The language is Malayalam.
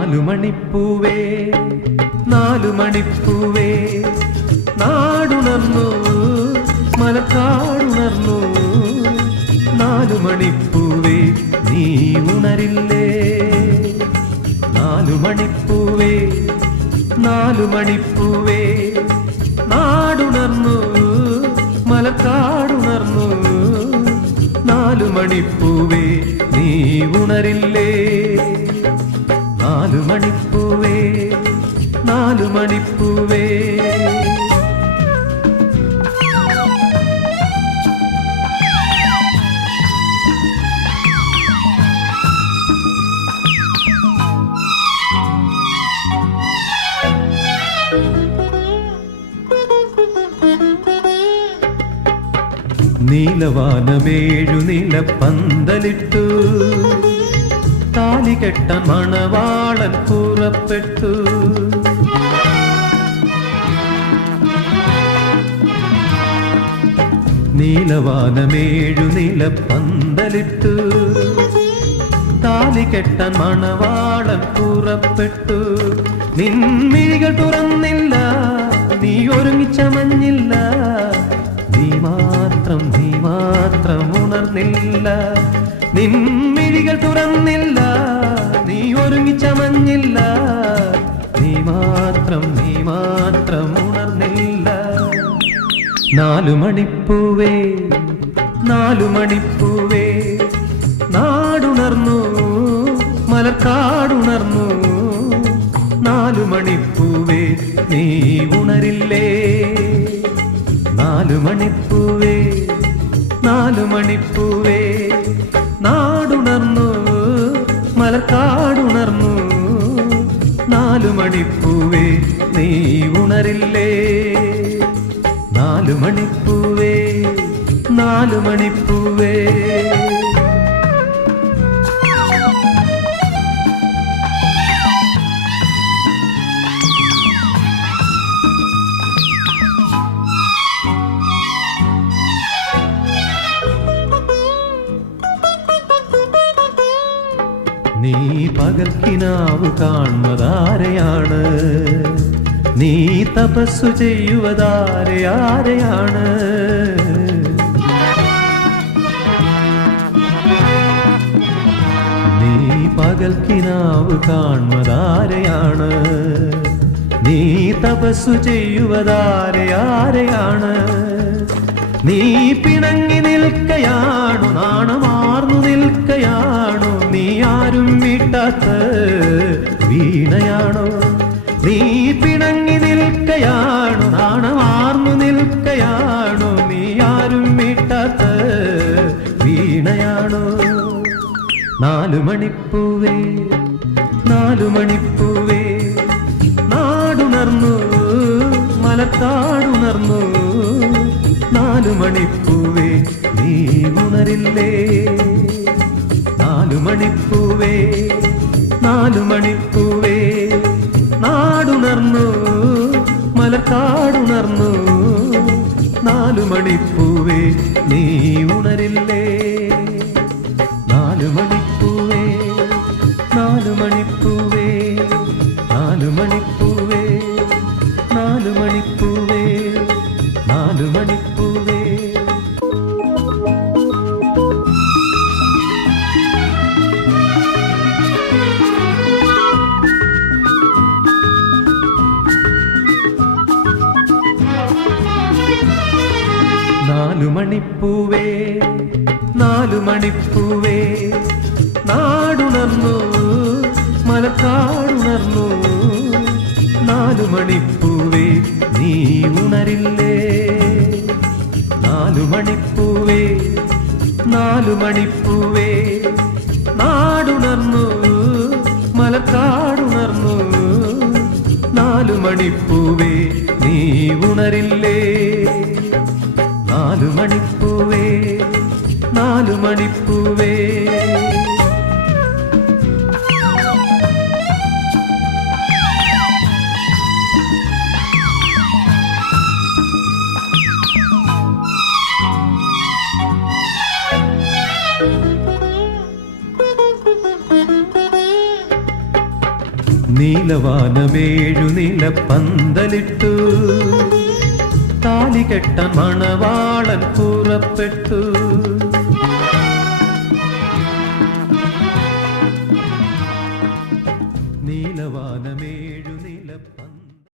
മണിപ്പൂവേ നാലു മണിപ്പൂവേ നാടുണർന്നു മലക്കാടുണർന്നു. നാലു മണിപ്പൂവേ നീ ഉണരില്ലേ? നാലു മണിപ്പൂവേ നാലു മണിപ്പൂവേ നാടുണർന്നു മലക്കാടുണർന്നു. നാലു മണിപ്പൂവേ നീ ഉണരില്ലേ? നാലു മണിപ്പൂവേ നാലു മണിപ്പൂവേ. നീലവാനമേഴു നീല പന്തലിട്ടു. താലികെട്ട മണവാളൻ പുറപ്പെട്ടു. നീലവാനമേഴു നില പന്തലിട്ടു. താലികെട്ട മണവാളൻ പുറപ്പെട്ടു. നിൻമിഴികൾ തുറന്നില്ല നീ ഒരുങ്ങിച്ചമഞ്ഞില്ല നീ മാത്രം നീ മാത്രം ഉണർന്നില്ല. നിൻമിഴികൾ തുറന്നില്ല ഒരുങ്ങിച്ചമഞ്ഞില്ല നീ മാത്രം നീ മാത്രം ഉണർന്നില്ല. നാലു മണിപ്പൂവേ നാലു മണിപ്പൂവേ നാടുണർന്നു മലർക്കാടുണർന്നു. നാലു മണിപ്പൂവേ നീ ഉണരില്ലേ? നാലു മണിപ്പൂവേ നാലു മണിപ്പൂവേ നാടുണർന്നു മലർക്കാടുണർന്നു നാലു മണിപ്പൂവേ നീ ഉണരില്ലേ? നാലു മണിപ്പൂവേ നാലു മണിപ്പൂവേ. പകൽക്കിനാവ് കാണുന്നതാരെയാണ്? നീ തപസ്സു ചെയ്യുവതാരെയാരെയാണ് നീ പകൽക്കിനാവ് കാണുന്നതാരെയാണ്? നീ തപസ്സു ചെയ്യുവതാരെയാരെയാണ് നീ പിണങ്ങി നിൽക്കയാണു നാണമാർന്നു നിൽക്കയാണു നാലു മണിപ്പൂവേ നാലു മണിപ്പൂവേ നാടുണർന്നു മലത്താടുണർന്നു. നാലു മണിപ്പൂവേ നീ ഉണരില്ലേ? നാലു മണിപ്പൂവേ നാലു മണിപ്പൂവേ നാടുണർന്നു മലക്കാടുണർന്നു നാലു മണിപ്പൂവേ നീ ഉണരില്ലേ? നാലു മണിപ്പൂവേ നാലു മണിപ്പൂവേ നാലു മണിപ്പൂവേ നാലു നാലു മണിപ്പൂവേ നാടുണർന്നു മലക്കാടുണർന്നു. മണിപ്പൂവേ നീ ഉണരില്ലേ? നാലു മണിപ്പൂവേ നാലു മണിപ്പൂവേ നാടുണർന്നു മലക്കാടുണർന്നു. നാലു മണിപ്പൂവേ നീ ഉണരില്ലേ? നാലു മണിപ്പൂവേ നാലു മണിപ്പൂവേ നീലവാനമേഴു നില പന്തലിട്ടു. താലി കെട്ട മണവാളൻ പുറപ്പെട്ടു.